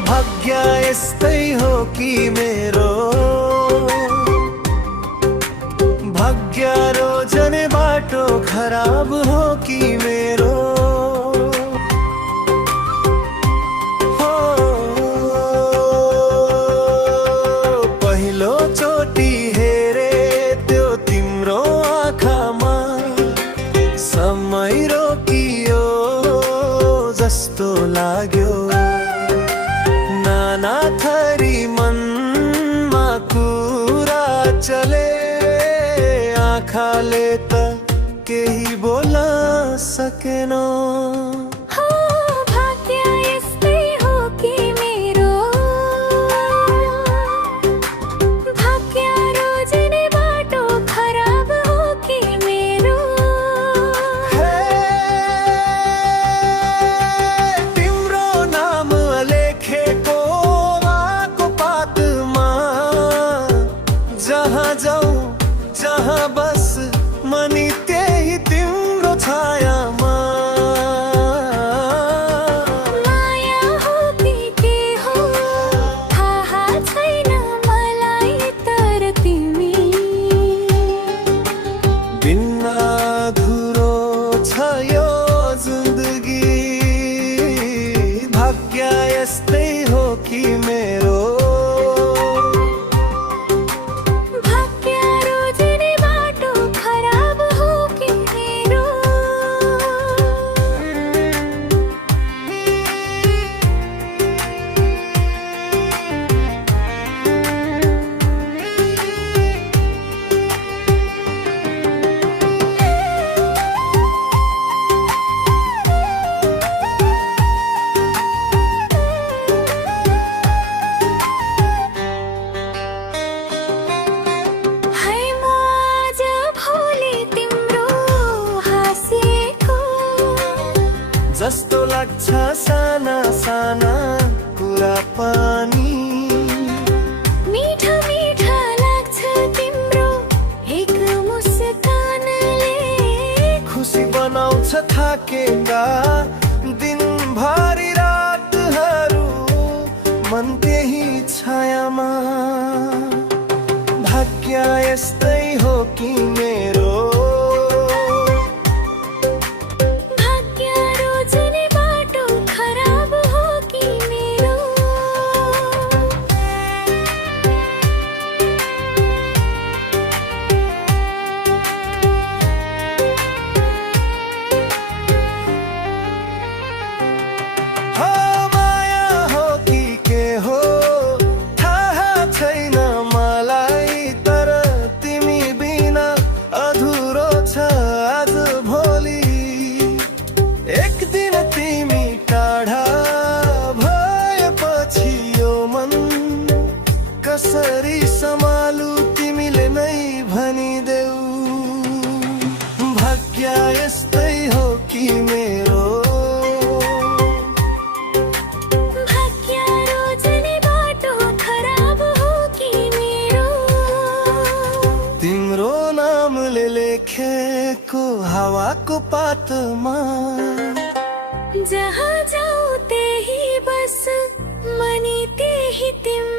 भाग्य यस्तै हो कि मेरो, भाग्य रोजने बाटो खराब हो कि मेरो। हो पहिलो चोटी हेरे त्यो तिम्रो आँखामा समय रोकियो जस्तो लाग्यो। नाना थरी मनमा कुरा चले, आँखाले त केही बोल्न सकेन। जहाँ जाऊ जहाँ बस मनी त्यही तिम्रो छायामा। माया हो कि के हो थाहा छैन मलाई, तर तिमी बिना अधुरो छ यो जिन्दगी। भाग्य यस्तै हो कि मेरो, जस्तो लाग्छ साना साना कुरा पनि मीठा मीठा लाग्छ तिम्रो एक मुस्कानले। खुसी बनाउँछ थाकेका दिनभरि रातहरू मन त्यही छायामा। भाग्य यस्तै हो कि मेरो, कसरी सम्हालु तिमीले नै भनिदेऊ। भाग्य यस्तै हो कि मेरो, भाग्य रोजने बाटो खराब हो कि मेरो। तिम्रो नामले लेखेको हावाको पातमा जहाँ जाऊ त्यही बस मनी त्यही तिम्रो।